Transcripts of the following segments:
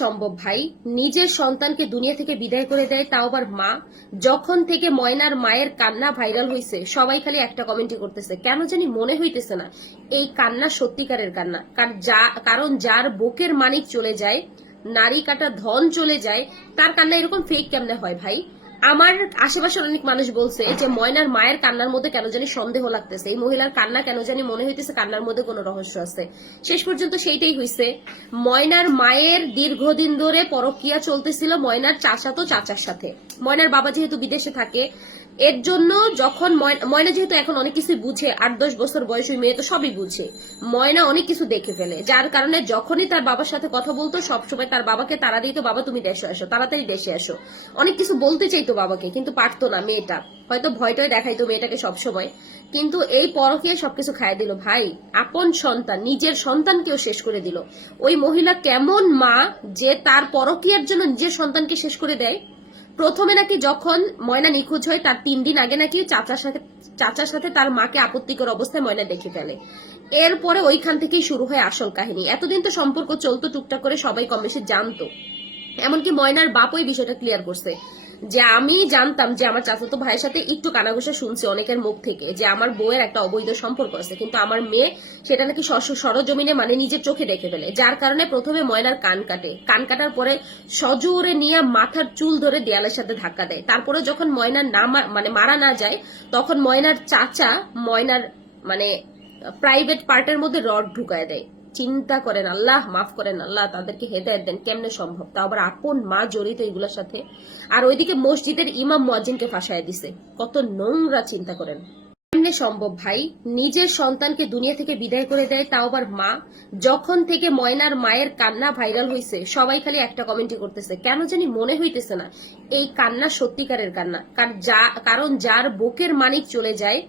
সম্ভব, ভাই। নিজের সন্তানকে দুনিয়া থেকে বিদায় করে দেয়, তাও আবার মা। যখন থেকে ময়নার মায়ের কান্না ভাইরাল হয়েছে সবাই খালি একটা কমেন্টই করতেছে, কেন জানি মনে হইতেছে না, এই কান্না সত্যিকারের কান্না। কারণ যার বুকের মানিক চলে যায়, নারী কাটা ধন চলে যায়, তার কান্না এরকম ফেক কেমনে হয়, ভাই? আমার আশেপাশের অনেক মানুষ বলছে যে ময়নার মায়ের কান্নার মধ্যে কেন জানি সন্দেহ লাগতেছে। এই মহিলার কান্না কেন জানি মনে হইতেছে কান্নার মধ্যে কোনো রহস্য আছে। শেষ পর্যন্ত সেইটাই হইছে। ময়নার মায়ের দীর্ঘদিন ধরে পরকিয়া চলতেছিল ময়নার চাচা তো চাচার সাথে। ময়নার বাবা যেহেতু বিদেশে থাকে, এর জন্য যখন ময়না যেহেতু এখন অনেক কিছু বুঝে, আট দশ বছর বয়স ওই মেয়ে তো সবই বুঝে, ময়না অনেক কিছু দেখে ফেলে, যার কারণে যখনই তার বাবার সাথে কথা বলতো, সবসময় তার বাবাকে তারা দিত বাবা, তুমি দেশে আসো, তাড়াতাড়ি দেশে আসো। অনেক কিছু বলতে চাইতো বাবাকে, কিন্তু পারতো না মেয়েটা, হয়তো ভয়টয় দেখাইতো মেয়েটাকে সবসময়, কিন্তু এই পরকে সবকিছু খাইয়ে দিল, ভাই, আপন সন্তান, নিজের সন্তানকেও শেষ করে দিল। ওই মহিলা কেমন মা যে তার পরকিয়ার জন্য নিজের সন্তানকে শেষ করে দেয়? প্রথমে নাকি যখন ময়না নিখোঁজ হয়, তার তিন দিন আগে নাকি চাচার সাথে চাচার সাথে তার মাকে আপত্তিকর অবস্থায় ময়না দেখে ফেলে। এরপরে ওইখান থেকেই শুরু হয় আসল কাহিনী। এতদিন তো সম্পর্ক চলতো টুকটাক করে, সবাই কম বেশি জানতো। এমনকি ময়নার বাপ ওই বিষয়টা ক্লিয়ার করছে। যে আমি জানতাম যে আমার চাচাতো ভাইয়ের সাথে একটু কানাঘুষা শুনছি অনেকের মুখ থেকে, যে আমার বউয়ের একটা অবৈধ সম্পর্ক আছে। কিন্তু আমার মেয়ে সেটা নাকি সর- সরজমিনে মানে নিজের চোখে দেখে ফেলে, যার কারণে প্রথমে ময়নার কান কাটে। কান কাটার পরে সজোরে নিয়ে মাথার চুল ধরে দেয়ালের সাথে ধাক্কা দেয়। তারপরে যখন ময়নার না মানে মারা না যায়, তখন ময়নার চাচা ময়নার মানে প্রাইভেট পার্টের মধ্যে রড ঢুকায় দেয়। চিন্তা করেন, আল্লাহ মাফ করেন, আল্লাহ তাদেরকে হেদায়ত দেন, কেমনে সম্ভব? তা আবার আপন মা জড়িত এগুলোর সাথে। আর ওইদিকে মসজিদের ইমাম মুয়াজ্জিনকে ফাঁসায় দিছে। কত নোংরা চিন্তা করেন। কেমনে সম্ভব ভাই? নিজের সন্তানকে দুনিয়া থেকে বিদায় করে দেয়, তাও আবার মা? যখন থেকে ময়নার মায়ের কান্না ভাইরাল হয়েছে সবাই খালি একটা কমেন্টই করতেছে, কেন জানি মনে হইতেছে না, এই কান্না সত্যিকারের কান্না। কারণ যার বুকের মানিক চলে যায়,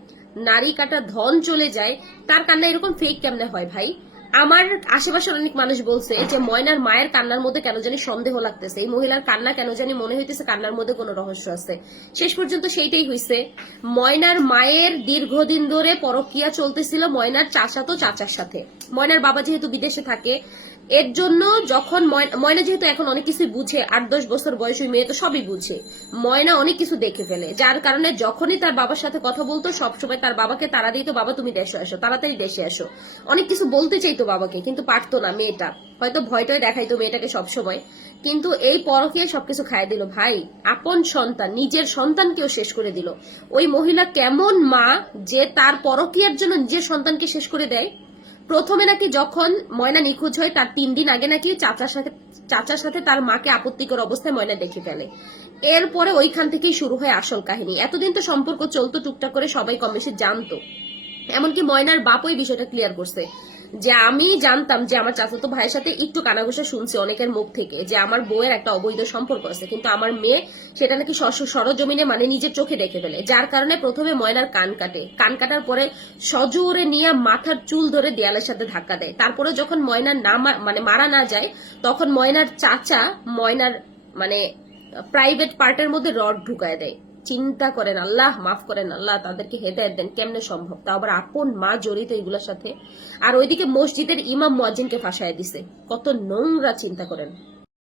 নারী কাটা ধন চলে যায়, তার কান্না এরকম ফেক কেমনে হয় ভাই? আমার আশেপাশের অনেক মানুষ বলছে যে ময়নার মায়ের কান্নার মধ্যে কেন জানি সন্দেহ লাগতেছে। এই মহিলার কান্না কেন জানি মনে হইতেছে কান্নার মধ্যে কোনো রহস্য আছে। শেষ পর্যন্ত সেইটাই হইছে। ময়নার মায়ের দীর্ঘদিন ধরে পরকিয়া চলতেছিল ময়নার চাচা তো চাচার সাথে। ময়নার বাবা যেহেতু বিদেশে থাকে, এর জন্য যখন ময়- ময়না যেহেতু এখন অনেক কিছু বুঝে, আট দশ বছর বয়স ওই মেয়ে তো সবই বুঝে। ময়না অনেক কিছু দেখে ফেলে, যার কারণে যখনই তার বাবার সাথে কথা বলতো, সবসময় তার বাবাকে তারা দিত, বাবা, তুমি দেশে আসো, তাড়াতাড়ি দেশে আসো। অনেক কিছু বলতে চাইতো বাবাকে, কিন্তু পারতো না মেয়েটা। হয়তো ভয়টয় দেখাইতো মেয়েটাকে সবসময়। কিন্তু এই পরকে সবকিছু খাইয়ে দিল। ভাই, আপন সন্তান, নিজের সন্তানকেও শেষ করে দিল। ওই মহিলা কেমন মা যে তার পরকিয়ার জন্য নিজের সন্তানকে শেষ করে দেয়? প্রথমে নাকি যখন ময়না নিখোঁজ হয়, তার তিন দিন আগে নাকি চাচার সাথে চাচার সাথে তার মাকে আপত্তিকর অবস্থায় ময়না দেখে ফেলে। এরপরে ওইখান থেকেই শুরু হয় আসল কাহিনী। এতদিন তো সম্পর্ক চলতো টুকটাক করে, সবাই কম বেশি জানতো। এমনকি ময়নার বাপ ওই বিষয়টা ক্লিয়ার করছে। যে আমি জানতাম যে আমার চাচাতো ভাইয়ের সাথে একটু কানাঘুষা শুনছি অনেকের মুখ থেকে, যে আমার বউয়ের একটা অবৈধ সম্পর্ক আছে, কিন্তু আমার মেয়ে সেটা নাকি সরজমিনে মানে নিজের চোখে দেখে ফেলে। যার কারণে প্রথমে ময়নার কান কাটে। কান কাটার পরে সজোরে নিয়ে মাথার চুল ধরে দেয়ালের সাথে ধাক্কা দেয়। তারপরে যখন ময়নার না মানে মারা না যায়, তখন ময়নার চাচা ময়নার মানে প্রাইভেট পার্টের মধ্যে রড ঢুকায় দেয়। চিন্তা করেন, আল্লাহ মাফ করেন, আল্লাহ তাদেরকে হেদায়ত দেন, কেমনে সম্ভব? তা আবার আপন মা জড়িত এগুলোর সাথে। আর ওইদিকে মসজিদের ইমাম মজিনকে ফাঁসায় দিছে। কত নোংরা চিন্তা করেন।